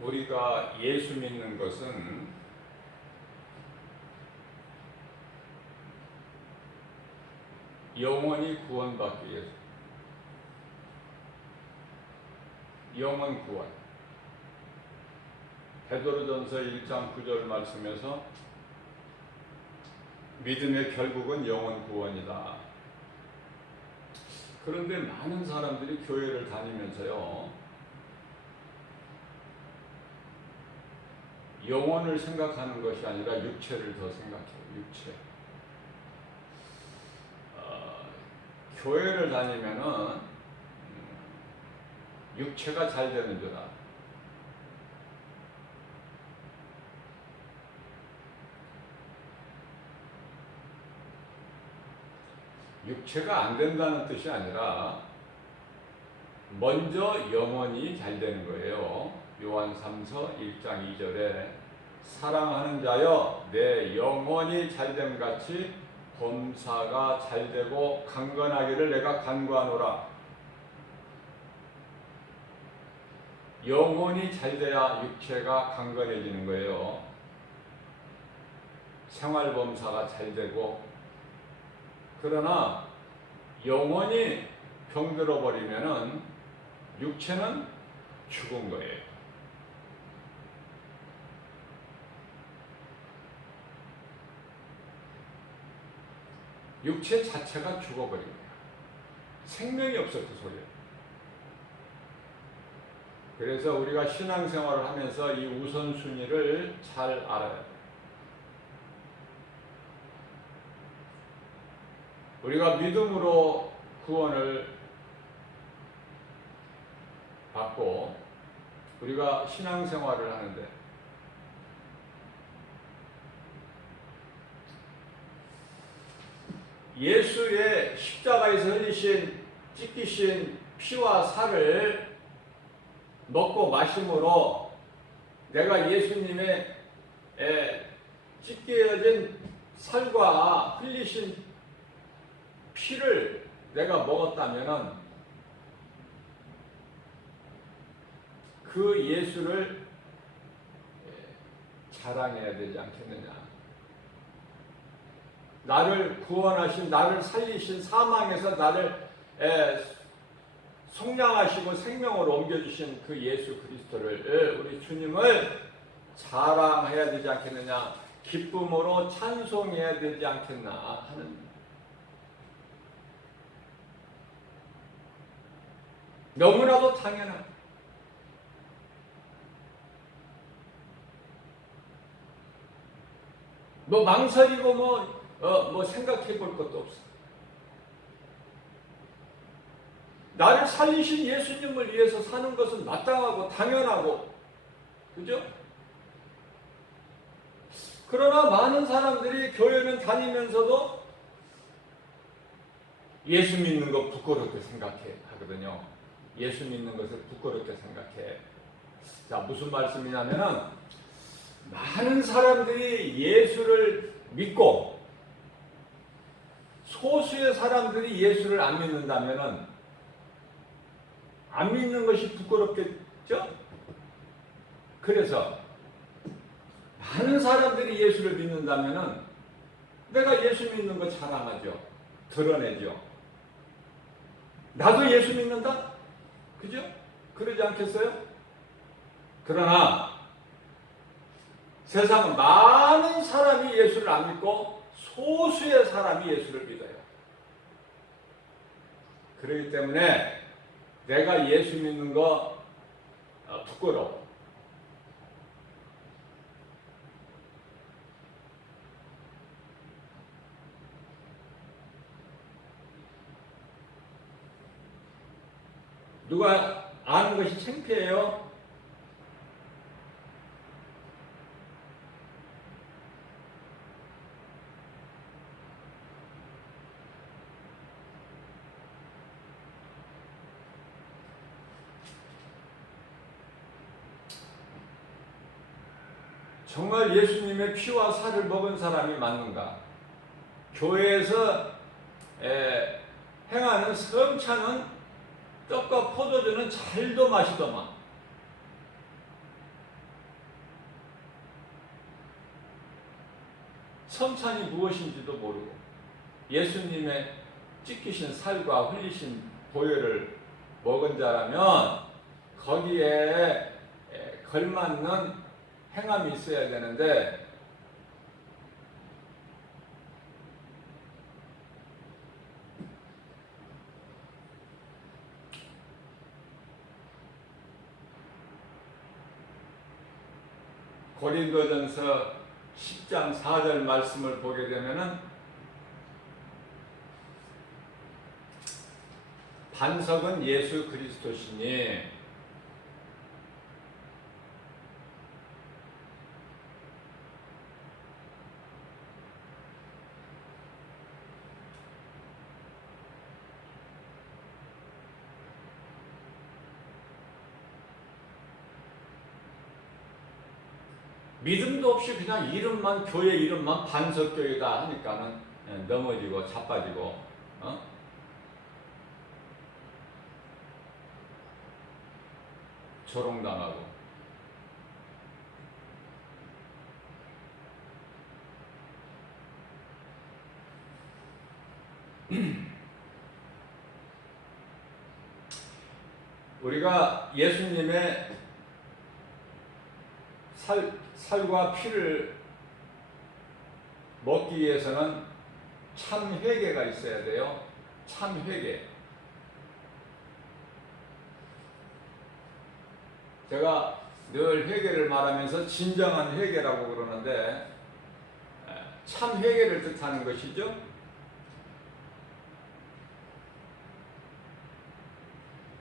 우리가 예수 믿는 것은 영원히 구원받기 위해서, 영원 구원. 베드로전서 1장 9절 말씀에서 믿음의 결국은 영원 구원이다. 그런데 많은 사람들이 교회를 다니면서요, 영혼을 생각하는 것이 아니라 육체를 더 생각해요. 육체. 교회를 다니면은 육체가 잘 되는 줄 알아. 육체가 안 된다는 뜻이 아니라 먼저 영혼이 잘 되는 거예요. 요한 3서 1장 2절에 사랑하는 자여 내 영혼이 잘됨 같이 범사가 잘되고 강건하기를 내가 간구하노라. 영혼이 잘돼야 육체가 강건해지는 거예요. 생활범사가 잘되고. 그러나 영혼이 병들어 버리면은 육체는 죽은 거예요. 육체 자체가 죽어버린 거야. 생명이 없어, 그 소리야. 그래서 우리가 신앙생활을 하면서 이 우선순위를 잘 알아야 돼. 우리가 믿음으로 구원을 받고 우리가 신앙생활을 하는데 예수의 십자가에서 흘리신 찢기신 피와 살을 먹고 마심으로 내가 예수님의 찢겨진 살과 흘리신 피를 내가 먹었다면은 그 예수를 자랑해야 되지 않겠느냐. 나를 구원하신, 나를 살리신, 사망에서 나를 속량하시고 생명으로 옮겨주신 그 예수 그리스도를, 우리 주님을 자랑해야 되지 않겠느냐, 기쁨으로 찬송해야 되지 않겠나 하는, 너무나도 당연한, 뭐 망설이고 뭐 생각해 볼 것도 없어. 나를 살리신 예수님을 위해서 사는 것은 마땅하고 당연하고, 그죠? 그러나 많은 사람들이 교회는 다니면서도 예수 믿는 거 부끄럽게 생각해 하거든요. 예수 믿는 것을 부끄럽게 생각해. 자, 무슨 말씀이냐면은 많은 사람들이 예수를 믿고 소수의 사람들이 예수를 안 믿는다면은 안 믿는 것이 부끄럽겠죠? 그래서 많은 사람들이 예수를 믿는다면은 내가 예수 믿는 거 자랑하죠. 드러내죠. 나도 예수 믿는다? 그죠? 그러지 않겠어요? 그러나 세상은 많은 사람이 예수를 안 믿고 소수의 사람이 예수를 믿어요. 그렇기 때문에 내가 예수 믿는 거 부끄러워. 누가 아는 것이 창피해요? 정말 예수님의 피와 살을 먹은 사람이 맞는가? 교회에서 행하는 성찬은 떡과 포도주는 잘도 마시더만 성찬이 무엇인지도 모르고 예수님의 찢기신 살과 흘리신 보혈을 먹은 자라면 거기에 걸맞는 행함이 있어야 되는데 고린도전서 10장 4절 말씀을 보게 되면은 반석은 예수 그리스도시니 믿음도 없이 그냥 이름만 교회 이름만 반석교회다 하니까는 넘어지고 자빠지고 조롱당하고 우리가 예수님의 살과 피를 먹기 위해서는 참 회개가 있어야 돼요. 참 회개. 제가 늘 회개를 말하면서 진정한 회개라고 그러는데 참 회개를 뜻하는 것이죠.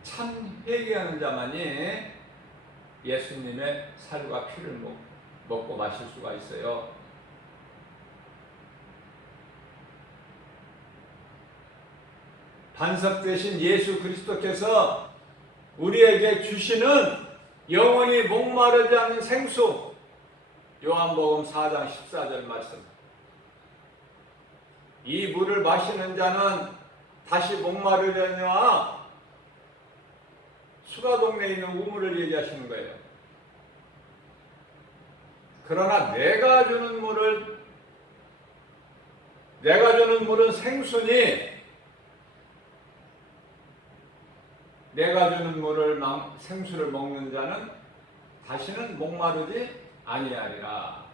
참 회개하는 자만이 예수님의 살과 피를 먹고 마실 수가 있어요. 반석 대신 예수 그리스도께서 우리에게 주시는 영원히 목마르지 않는 생수, 요한복음 4장 14절 말씀. 이 물을 마시는 자는 다시 목마르려니와 수가동네에 있는 우물을 얘기하시는 거예요. 그러나 내가 주는 물은 생수니 내가 주는 생수를 먹는 자는 다시는 목마르지 아니하리라.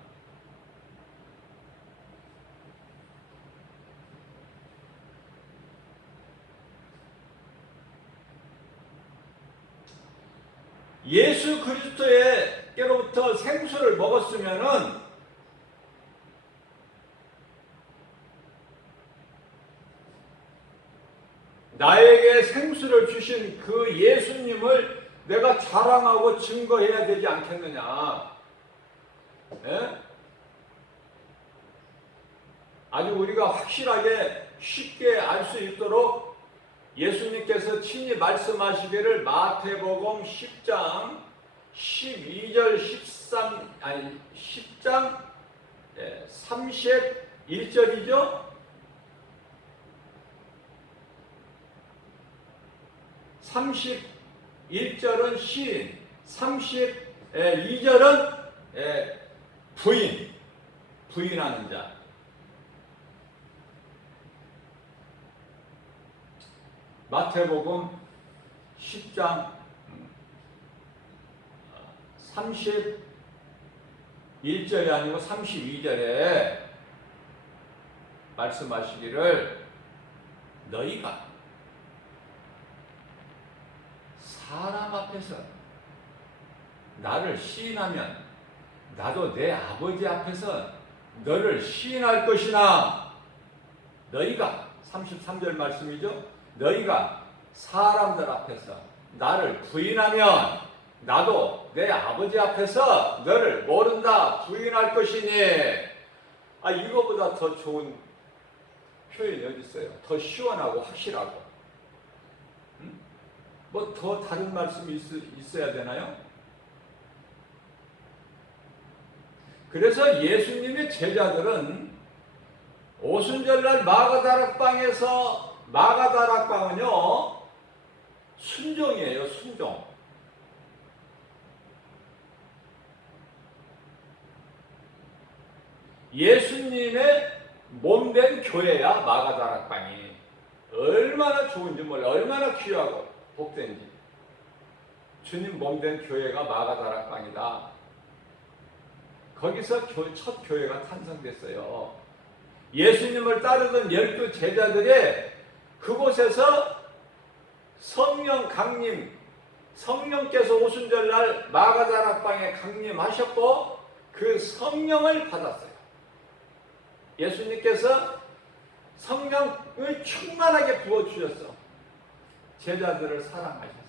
예수 그리스도께로부터 생수를 먹었으면은 나에게 생수를 주신 그 예수님을 내가 자랑하고 증거해야 되지 않겠느냐. 예? 아주 우리가 확실하게 쉽게 알 수 있도록 예수님께서 친히 말씀하시기를 마태복음 10장 12절 10장 31절이죠. 31절은 시인, 32절은 부인하는 자. 마태복음 10장 31절이 아니고 32절에 말씀하시기를 너희가 사람 앞에서 나를 시인하면 나도 내 아버지 앞에서 너를 시인할 것이나 너희가 33절 말씀이죠. 너희가 사람들 앞에서 나를 부인하면 나도 내 아버지 앞에서 너를 모른다 부인할 것이니. 이거보다 더 좋은 표현이 어디 있어요? 더 시원하고 확실하고. 뭐 더 다른 말씀이 있어야 되나요? 그래서 예수님의 제자들은 오순절날 마가다락방은요 순종이에요. 순종. 예수님의 몸된 교회야 마가다락방이. 얼마나 좋은지 몰라. 얼마나 귀하고 복된지. 주님 몸된 교회가 마가다락방이다. 거기서 첫 교회가 탄생됐어요. 예수님을 따르던 12 제자들이 그곳에서 성령 강림, 성령께서 오순절날 마가다락방에 강림하셨고 그 성령을 받았어요. 예수님께서 성령을 충만하게 부어주셨어. 제자들을 사랑하셔서.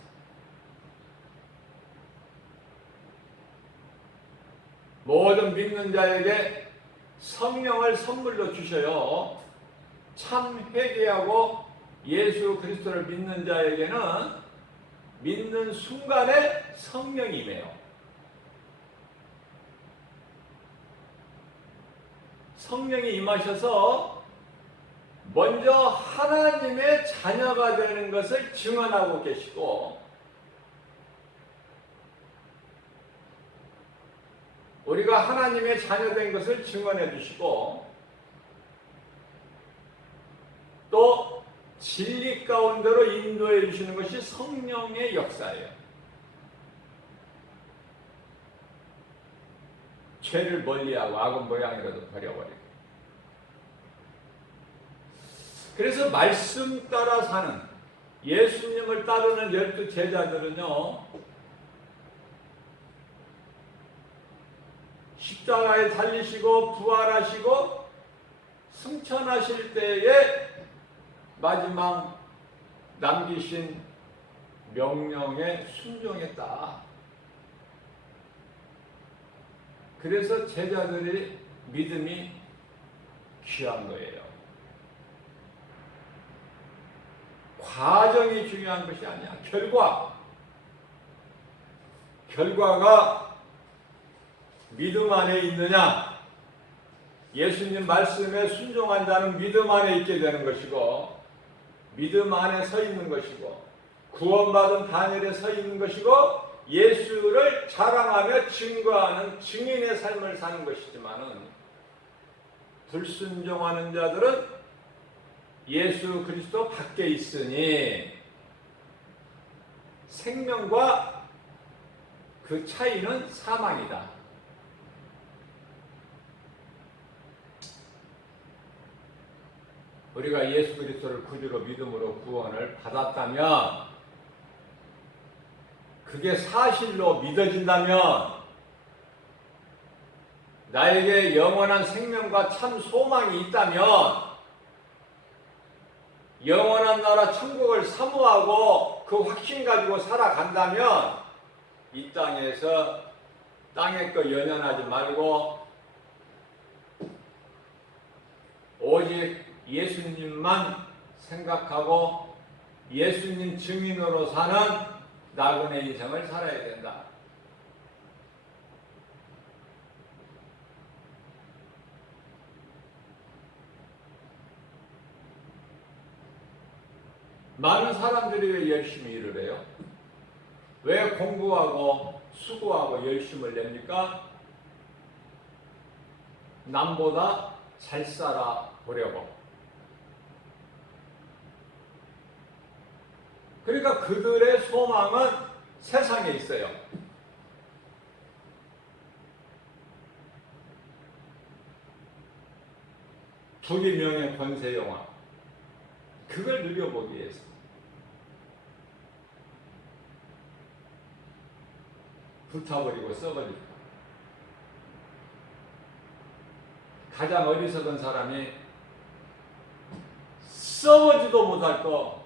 모든 믿는 자에게 성령을 선물로 주셔요. 참 회개하고 예수 그리스도를 믿는 자에게는 믿는 순간에 성령이 임해요. 성령이 임하셔서 먼저 하나님의 자녀가 되는 것을 증언하고 계시고, 우리가 하나님의 자녀된 것을 증언해 주시고, 또 진리 가운데로 인도해 주시는 것이 성령의 역사예요. 죄를 멀리하고 악은 모양이라도 버려버리고. 그래서 말씀 따라 사는 예수님을 따르는 12 제자들은요, 십자가에 달리시고 부활하시고 승천하실 때에 마지막 남기신 명령에 순종했다. 그래서 제자들의 믿음이 귀한 거예요. 과정이 중요한 것이 아니야. 결과가 믿음 안에 있느냐, 예수님 말씀에 순종한 자는 믿음 안에 있게 되는 것이고, 믿음 안에 서 있는 것이고, 구원받은 단일에 서 있는 것이고, 예수를 자랑하며 증거하는 증인의 삶을 사는 것이지만은, 불순종하는 자들은 예수 그리스도 밖에 있으니 생명과 그 차이는 사망이다. 우리가 예수 그리스도를 구주로 믿음으로 구원을 받았다면, 그게 사실로 믿어진다면, 나에게 영원한 생명과 참 소망이 있다면, 영원한 나라 천국을 사모하고 그 확신 가지고 살아간다면, 이 땅에서 땅의 것 연연하지 말고 오직 예수님만 생각하고 예수님 증인으로 사는 나그네 인생을 살아야 된다. 많은 사람들이 왜 열심히 일을 해요? 왜 공부하고 수고하고 열심을 냅니까? 남보다 잘 살아 보려고. 그러니까 그들의 소망은 세상에 있어요. 부귀 명예 권세 영화, 그걸 누려보기 위해서. 불타버리고 썩어지고. 가장 어리석은 사람이 썩어지도 못할 거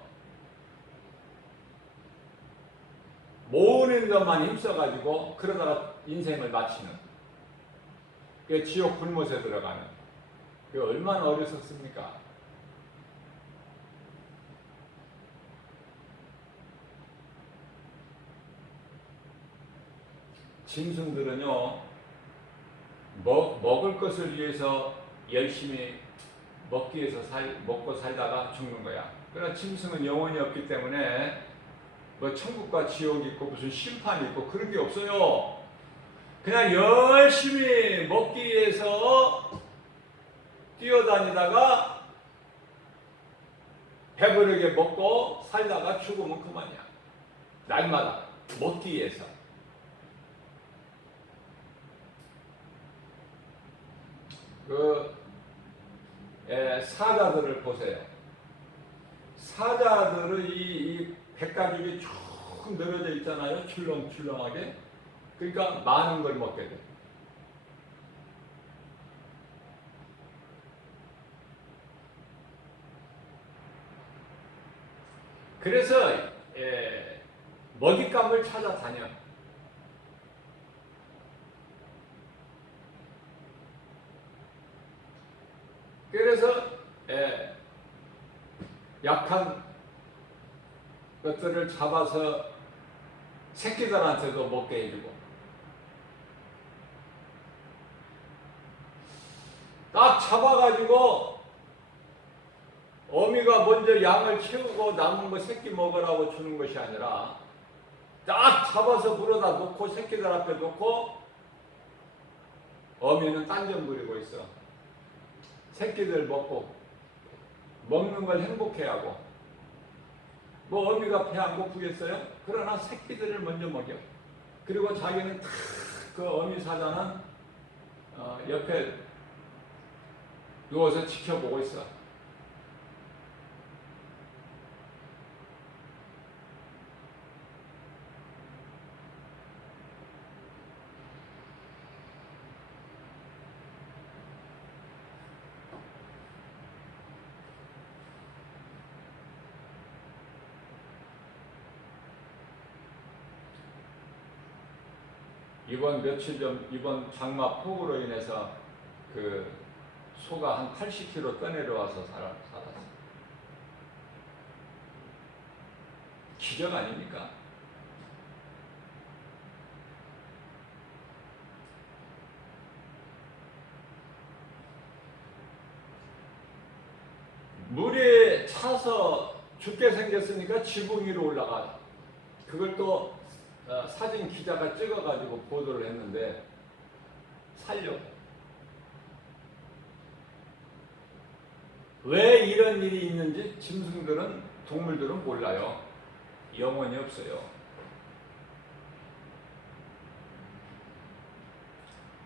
모으는 것만 힘써가지고 그러다가 인생을 마치는, 그 지옥 불못에 들어가는, 그 얼마나 어리석습니까? 짐승들은요, 먹을 것을 위해서 열심히 먹기 위해서 먹고 살다가 죽는 거야. 그러나 짐승은 영혼이 없기 때문에 뭐 천국과 지옥이 있고 무슨 심판이 있고 그런 게 없어요. 그냥 열심히 먹기 위해서 뛰어다니다가 배부르게 먹고 살다가 죽으면 그만이야. 날마다 먹기 위해서. 사자들을 보세요. 사자들의 이 백가죽이 쭉 늘어져 있잖아요. 출렁출렁하게. 그러니까 많은 걸 먹게 돼. 그래서 먹잇감을 찾아다녀. 그래서 약한 것들을 잡아서 새끼들한테도 먹게 해주고, 딱 잡아가지고 어미가 먼저 양을 채우고 남은 거 새끼 먹으라고 주는 것이 아니라 딱 잡아서 물어다 놓고 새끼들 앞에 놓고 어미는 딴전 부리고 있어. 새끼들 먹고 먹는 걸 행복해하고, 뭐 어미가 배 안 고프겠어요? 그러나 새끼들을 먼저 먹여. 그리고 자기는 탁 그 어미 사자는 옆에 누워서 지켜보고 있어. 이번 며칠 전 이번 장마 폭우로 인해서 그 소가 한 80kg 떠내려와서 살았어. 기적 아닙니까? 물에 차서 죽게 생겼으니까 지붕 위로 올라가. 그걸 또 사진 기자가 찍어가지고 보도를 했는데 살려. 왜 이런 일이 있는지 짐승들은, 동물들은 몰라요. 영혼이 없어요.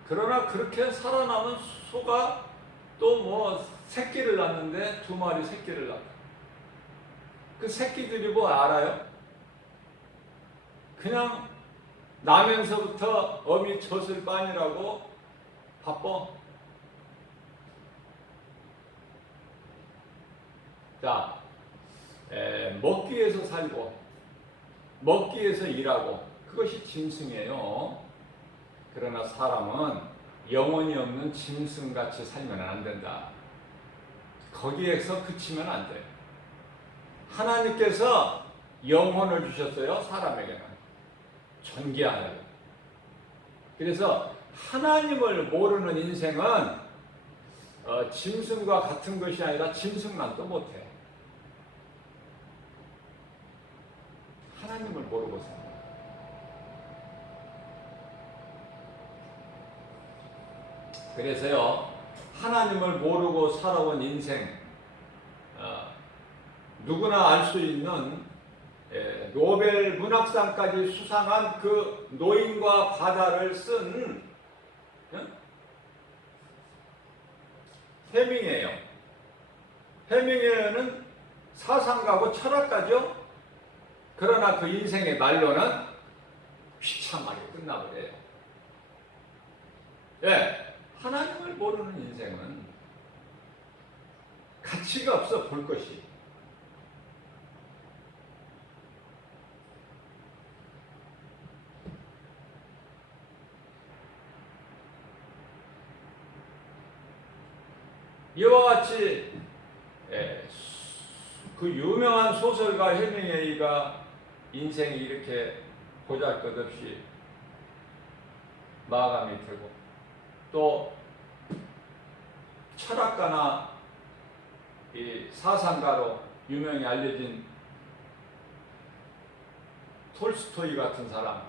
그러나 그렇게 살아남은 소가 또 뭐 새끼를 낳는데 2마리 새끼를 낳고, 그 새끼들이 뭐 알아요? 그냥 나면서부터 어미 젖을 빠니라고 바빠. 자, 먹기 위해서 살고 먹기 위해서 일하고, 그것이 짐승이에요. 그러나 사람은 영혼이 없는 짐승같이 살면 안 된다. 거기에서 그치면 안 돼. 하나님께서 영혼을 주셨어요. 사람에게는 존귀하려고. 그래서 하나님을 모르는 인생은 짐승과 같은 것이 아니라 짐승만 또 못해. 하나님을 모르고 삽니다. 그래서요, 하나님을 모르고 살아온 인생, 누구나 알 수 있는 노벨 문학상까지 수상한 그 노인과 바다를 쓴 해밍웨이예요. 해밍웨이는 사상가고 철학가죠. 그러나 그 인생의 말로는 비참하게 끝나버려요. 하나님을 모르는 인생은 가치가 없어, 볼 것이. 이와 같이 그 유명한 소설가 해밍웨이가 인생이 이렇게 보잘것없이 마감이 되고, 또 철학가나 이 사상가로 유명히 알려진 톨스토이 같은 사람,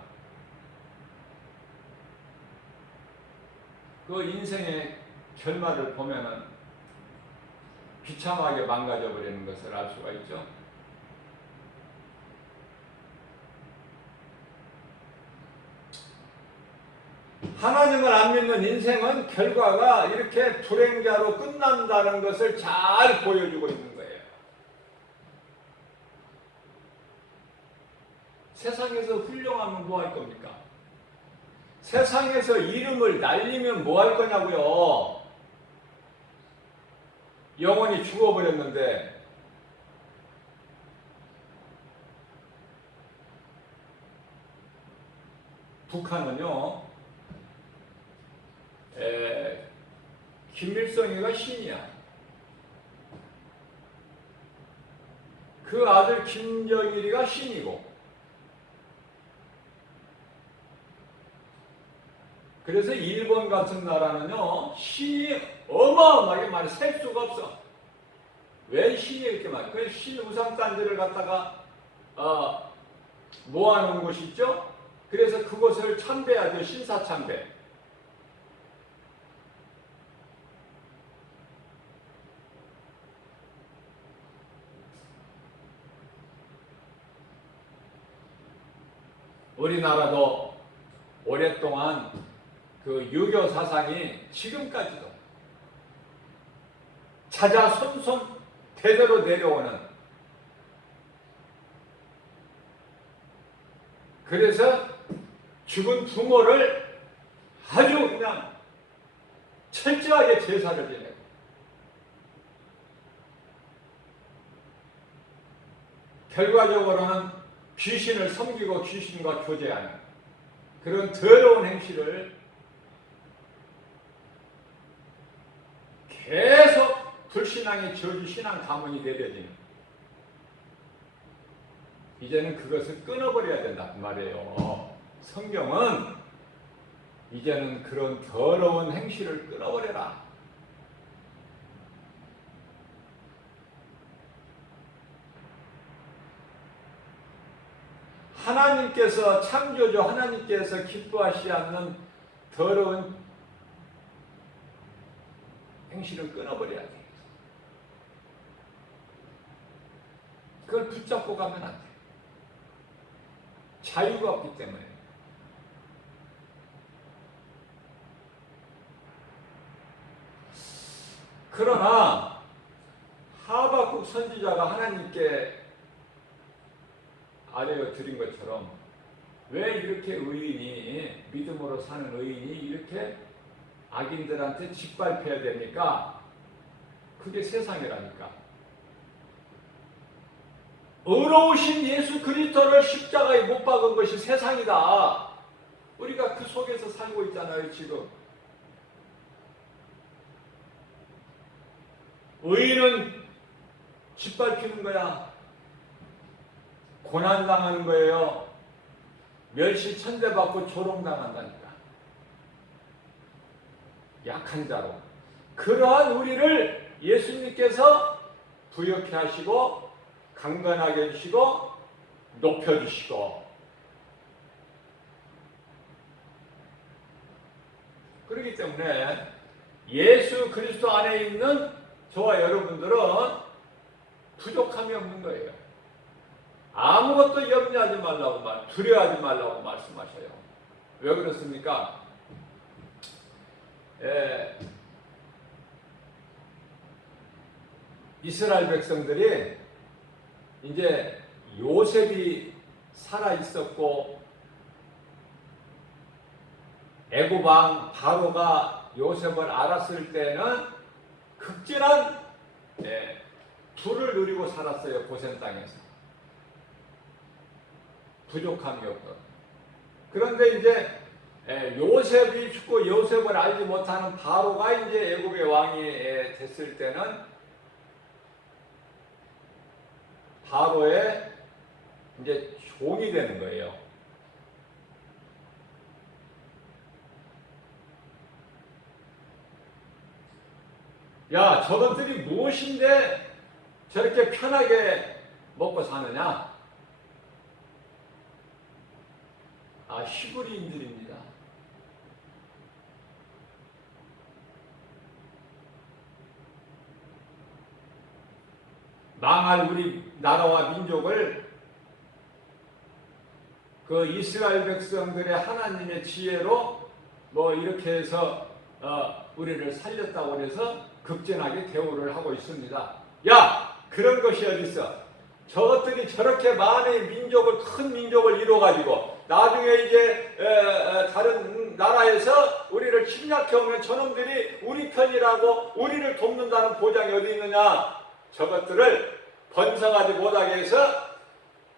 그 인생의 결말을 보면은 비참하게 망가져 버리는 것을 알 수가 있죠. 하나님을 안 믿는 인생은 결과가 이렇게 불행자로 끝난다는 것을 잘 보여주고 있는 거예요. 세상에서 훌륭하면 뭐 할 겁니까? 세상에서 이름을 날리면 뭐 할 거냐고요. 영혼이 죽어버렸는데 북한은요, 김일성이가 신이야. 그 아들 김정일이가 신이고, 그래서 일본 같은 나라는요, 신이 어마어마하게 많이 셀 수가 없어. 왜 신이 이렇게 많아? 그 신 우상단지를 갖다가 모아놓은 곳이 있죠? 그래서 그곳을 참배하죠. 신사참배. 우리나라도 오랫동안 그 유교 사상이 지금까지도 자자손손 대대로 내려오는, 그래서 죽은 부모를 아주 그냥 철저하게 제사를 지내고, 결과적으로는 귀신을 섬기고 귀신과 교제하는 그런 더러운 행실을 계속 불신앙의 저주 신앙 가문이 내려지는, 이제는 그것을 끊어버려야 된단 말이에요. 성경은 이제는 그런 더러운 행실을 끊어버려라. 하나님께서, 창조주 하나님께서 기뻐하시지 않는 더러운 행실을 끊어버려야 돼. 그걸 붙잡고 가면 안 돼. 자유가 없기 때문에. 그러나 하박국 선지자가 하나님께 아뢰어 드린 것처럼, 왜 이렇게 의인이, 믿음으로 사는 의인이 이렇게 악인들한테 짓밟혀야 됩니까? 그게 세상이라니까. 의로우신 예수 그리스도를 십자가에 못 박은 것이 세상이다. 우리가 그 속에서 살고 있잖아요, 지금. 의인은 짓밟히는 거야. 고난당하는 거예요. 멸시 천대받고 조롱당한다니까. 약한 자로. 그러한 우리를 예수님께서 부욕해 하시고, 강건하게 해주시고, 높여주시고, 그렇기 때문에 예수 그리스도 안에 있는 저와 여러분들은 부족함이 없는 거예요. 아무것도 염려하지 말라고 두려워하지 말라고 말씀하셔요. 왜 그렇습니까? 이스라엘 백성들이 이제 요셉이 살아 있었고, 애굽 왕 바로가 요셉을 알았을 때는 극진한 부를 누리고 살았어요. 고센 땅에서. 부족함이 없던. 그런데 이제 요셉이 죽고 요셉을 알지 못하는 바로가 이제 애굽의 왕이 됐을 때는 바로의 이제 종이 되는 거예요. 야, 저것들이 무엇인데 저렇게 편하게 먹고 사느냐? 히브리인들입니다. 망할 우리 나라와 민족을 그 이스라엘 백성들의 하나님의 지혜로 뭐 이렇게 해서 우리를 살렸다고 해서 극진하게 대우를 하고 있습니다. 야, 그런 것이 어딨어? 저것들이 저렇게 많은 민족을, 큰 민족을 이뤄가지고 나중에 이제 다른 나라에서 우리를 침략해 오면 저놈들이 우리 편이라고 우리를 돕는다는 보장이 어디 있느냐? 저것들을 번성하지 못하게 해서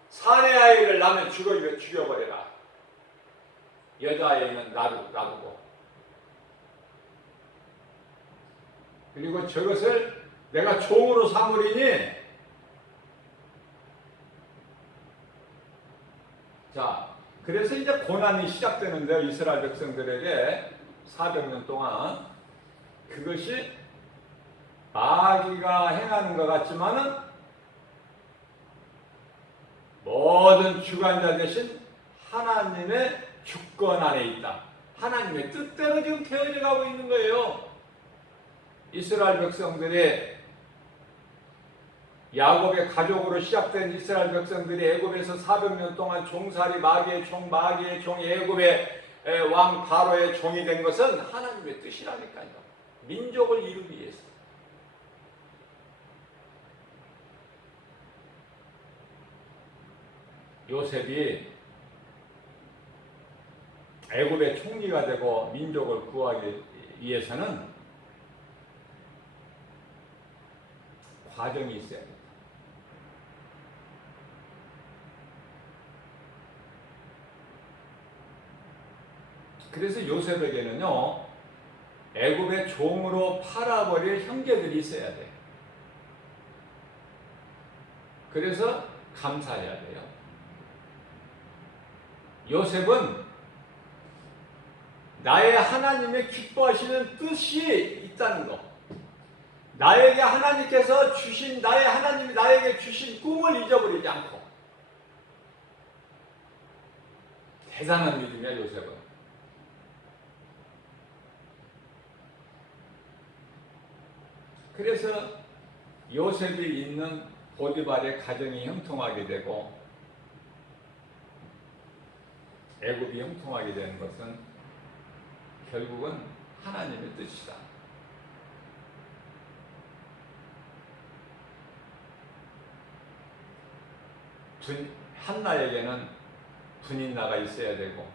사내 아이를 낳으면 죽여버려라. 여자아이는 놔두고. 그리고 저것을 내가 종으로 삼으리니, 자, 그래서 이제 고난이 시작되는데요. 이스라엘 백성들에게 400년 동안 그것이 마귀가 행하는 것 같지만은 모든 주관자 대신 하나님의 주권 안에 있다. 하나님의 뜻대로 지금 되어져 가고 있는 거예요. 이스라엘 백성들이 야곱의 가족으로 시작된 이스라엘 백성들이 애굽에서 400년 동안 종살이 마귀의 종 애굽의 왕 바로의 종이 된 것은 하나님의 뜻이라니까요. 민족을 이루기 위해서. 요셉이 애굽의 총리가 되고 민족을 구하기 위해서는 과정이 있어야 됩니다. 그래서 요셉에게는요, 애굽의 종으로 팔아버릴 형제들이 있어야 돼요. 그래서 감사해야 돼요. 요셉은 나의 하나님의 기뻐하시는 뜻이 있다는 것, 나에게 하나님께서 주신, 나의 하나님이 나에게 주신 꿈을 잊어버리지 않고, 대단한 믿음이야 요셉은. 그래서 요셉이 있는 보디발의 가정이 형통하게 되고 애굽이 형통하게 되는 것은 결국은 하나님의 뜻이다. 한나에게는 분인나가 있어야 되고,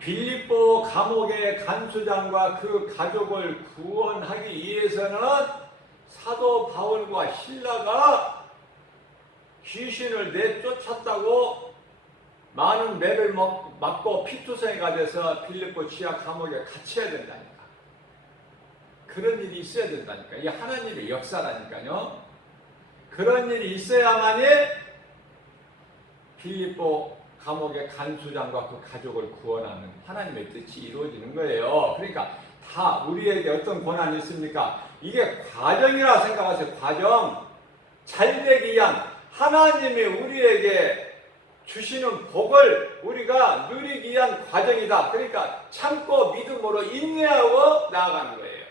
빌립보 감옥의 간수장과 그 가족을 구원하기 위해서는 사도 바울과 신라가 귀신을 내쫓았다고 많은 매를 맞고 피투성이가 돼서 빌립보 지하 감옥에 갇혀야 된다니까. 그런 일이 있어야 된다니까. 이게 하나님의 역사라니까요. 그런 일이 있어야만이 빌립보 감옥의 간수장과 그 가족을 구원하는 하나님의 뜻이 이루어지는 거예요. 그러니까 다 우리에게 어떤 고난이 있습니까? 이게 과정이라 생각하세요. 과정. 잘되기 위한 하나님이 우리에게 주시는 복을 우리가 누리기 위한 과정이다. 그러니까 참고 믿음으로 인내하고 나아가는 거예요.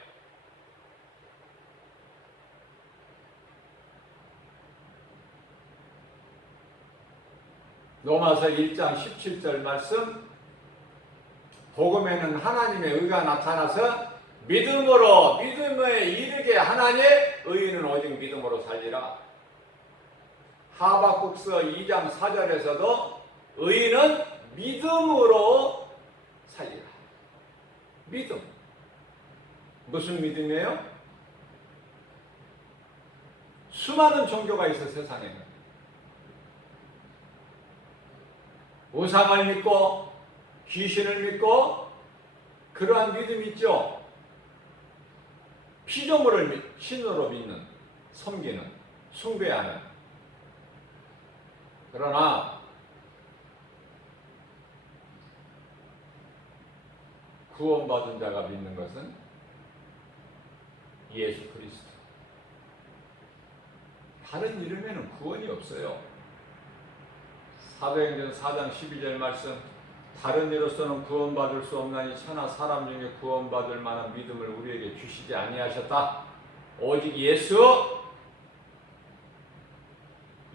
로마서 1장 17절 말씀, 복음에는 하나님의 의가 나타나서 믿음으로 믿음에 이르게 하나니 의인은 오직 믿음으로 살리라. 하박국서 2장 4절에서도 의인은 믿음으로 살리라. 믿음. 무슨 믿음이에요? 수많은 종교가 있어 세상에는. 우상을 믿고 귀신을 믿고 그러한 믿음이 있죠. 피조물을 신으로 믿는, 섬기는, 숭배하는. 그러나 구원받은 자가 믿는 것은 예수 그리스도. 다른 이름에는 구원이 없어요. 사도행전 4장 12절 말씀, 다른 이로서는 구원받을 수 없나니 천하 사람 중에 구원받을 만한 믿음을 우리에게 주시지 아니하셨다. 오직 예수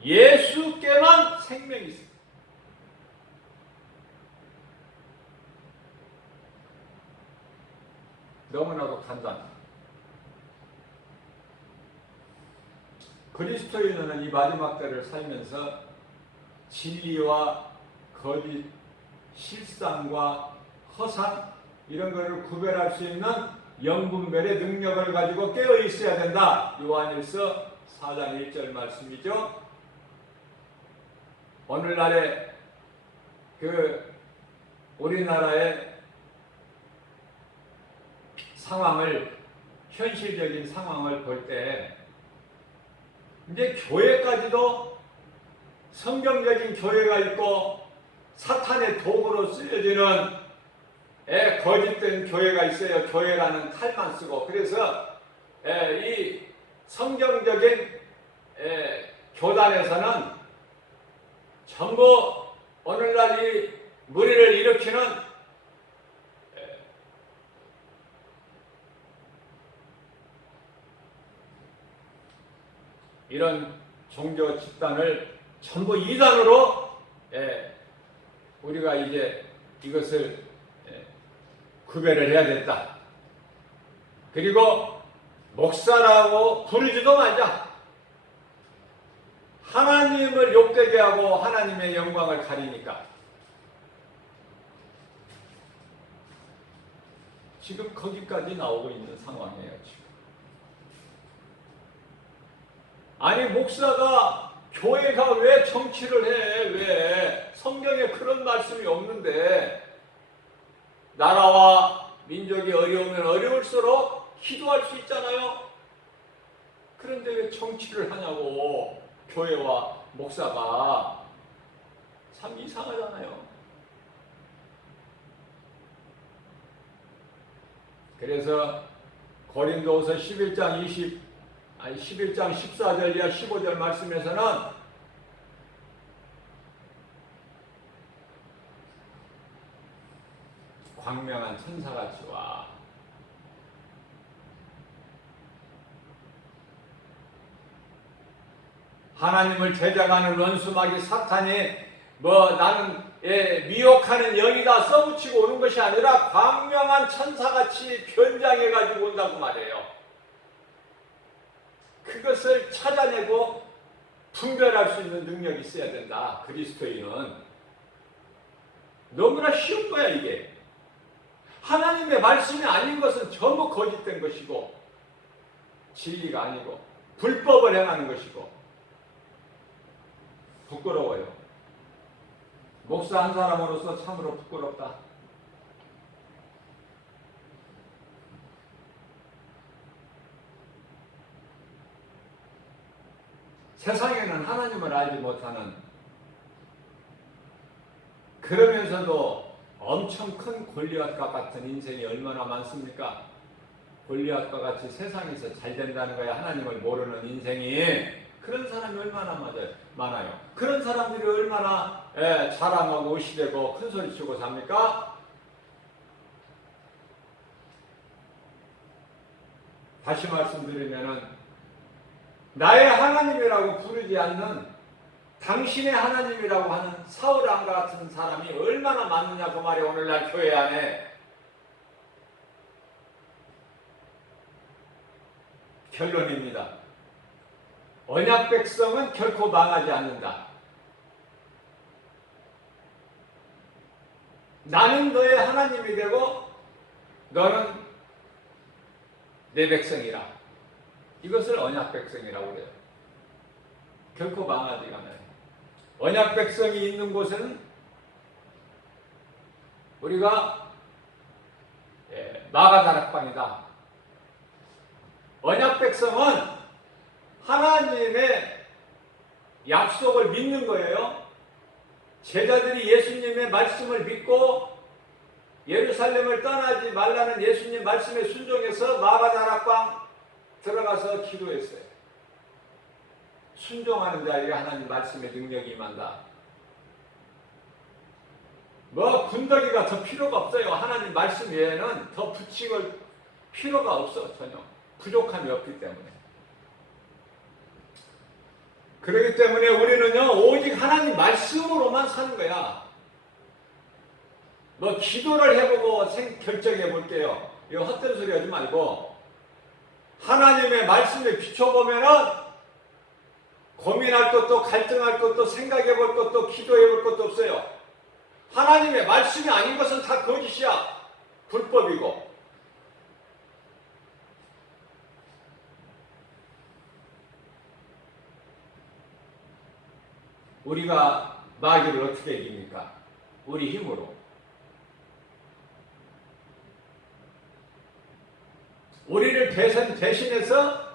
예수께만 생명이 있습니다. 너무나도 간단합니다. 그리스도인은 이 마지막 때를 살면서 진리와 거짓, 실상과 허상 이런 것을 구별할 수 있는 영분별의 능력을 가지고 깨어 있어야 된다. 요한일서 4장 1절 말씀이죠. 오늘날의 우리나라의 상황을, 현실적인 상황을 볼 때 이제 교회까지도 성경적인 교회가 있고 사탄의 도구로 쓰여지는 거짓된 교회가 있어요. 교회라는 칼만 쓰고. 그래서 이 성경적인 교단에서는 전부 오늘날 이 무리를 일으키는 이런 종교 집단을 전부 이단으로 우리가 이제 이것을 구별을 해야 됐다. 그리고 목사라고 부르지도 말자. 하나님을 욕되게 하고 하나님의 영광을 가리니까. 지금 거기까지 나오고 있는 상황이에요. 지금. 아니 목사가 교회가 왜 정치를 해? 왜? 성경에 그런 말씀이 없는데 나라와 민족이 어려우면 어려울수록 기도할 수 있잖아요. 그런데 왜 정치를 하냐고. 교회와 목사가 참 이상하잖아요. 그래서 고린도후서 11장 14절 이하 15절 말씀에서는 광명한 천사같이 와. 하나님을 제작하는 원수마귀 사탄이 나는 미혹하는 영이다 써붙이고 오는 것이 아니라 광명한 천사같이 변장해가지고 온다고 말해요. 그것을 찾아내고 분별할 수 있는 능력이 있어야 된다. 그리스도인은. 너무나 쉬운 거야 이게. 하나님의 말씀이 아닌 것은 전부 거짓된 것이고 진리가 아니고 불법을 행하는 것이고 부끄러워요. 목사 한 사람으로서 참으로 부끄럽다. 세상에는 하나님을 알지 못하는, 그러면서도 엄청 큰 골리앗과 같은 인생이 얼마나 많습니까? 골리앗과 같이 세상에서 잘 된다는 거야. 하나님을 모르는 인생이. 그런 사람이 얼마나 많아요. 그런 사람들이 얼마나 자랑하고 의시되고 큰소리치고 삽니까? 다시 말씀드리면은 나의 하나님이라고 부르지 않는 당신의 하나님이라고 하는 사울왕과 같은 사람이 얼마나 많느냐 그 말이 오늘날 교회 안에. 결론입니다. 언약 백성은 결코 망하지 않는다. 나는 너의 하나님이 되고 너는 내 백성이라. 이것을 언약 백성이라고 그래요. 결코 망하지가 않아요. 언약 백성이 있는 곳은 우리가 마가다락방이다. 언약 백성은 하나님의 약속을 믿는 거예요. 제자들이 예수님의 말씀을 믿고 예루살렘을 떠나지 말라는 예수님 말씀에 순종해서 마가다락방 들어가서 기도했어요. 순종하는 자에게 하나님 말씀의 능력이 임한다. 군더기가 더 필요가 없어요. 하나님 말씀 외에는 더 붙이고 필요가 없어. 전혀 부족함이 없기 때문에. 그렇기 때문에 우리는요, 오직 하나님 말씀으로만 사는 거야. 뭐 기도를 해보고 결정해 볼게요. 이거 헛된 소리 하지 말고 하나님의 말씀에 비춰보면은 고민할 것도 갈등할 것도 생각해 볼 것도 기도해 볼 것도 없어요. 하나님의 말씀이 아닌 것은 다 거짓이야. 불법이고. 우리가 마귀를 어떻게 이깁니까? 우리 힘으로. 우리를 대신해서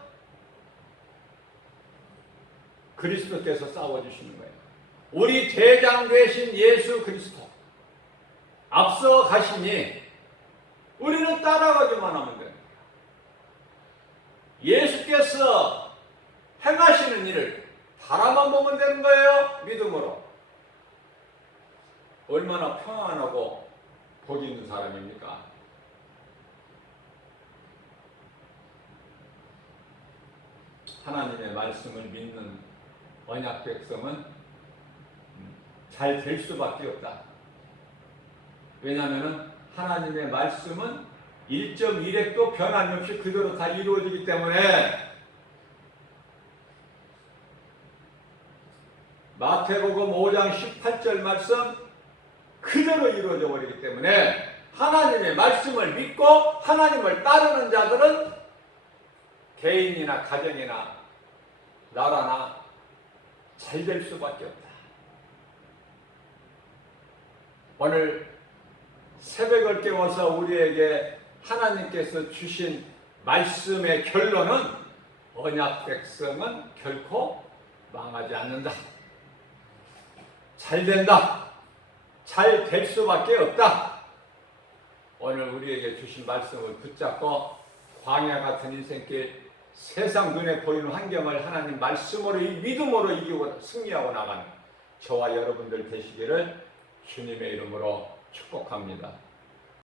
그리스도께서 싸워주시는 거예요. 우리 대장 되신 예수 그리스도 앞서 가시니 우리는 따라가기만 하면 됩니다. 예수께서 행하시는 일을 바라만 보면 되는 거예요. 믿음으로. 얼마나 평안하고 복 있는 사람입니까? 하나님의 말씀을 믿는 언약 백성은 잘 될 수밖에 없다. 왜냐하면 하나님의 말씀은 1.1획도 변함없이 그대로 다 이루어지기 때문에 마태복음 5장 18절 말씀 그대로 이루어져 버리기 때문에 하나님의 말씀을 믿고 하나님을 따르는 자들은 개인이나 가정이나 나라나 잘 될 수밖에 없다. 오늘 새벽을 깨워서 우리에게 하나님께서 주신 말씀의 결론은 언약 백성은 결코 망하지 않는다. 잘 된다. 잘 될 수밖에 없다. 오늘 우리에게 주신 말씀을 붙잡고 광야 같은 인생길 세상 눈에 보이는 환경을 하나님 말씀으로 믿음으로 이기고 승리하고 나가는 저와 여러분들 되시기를 주님의 이름으로 축복합니다.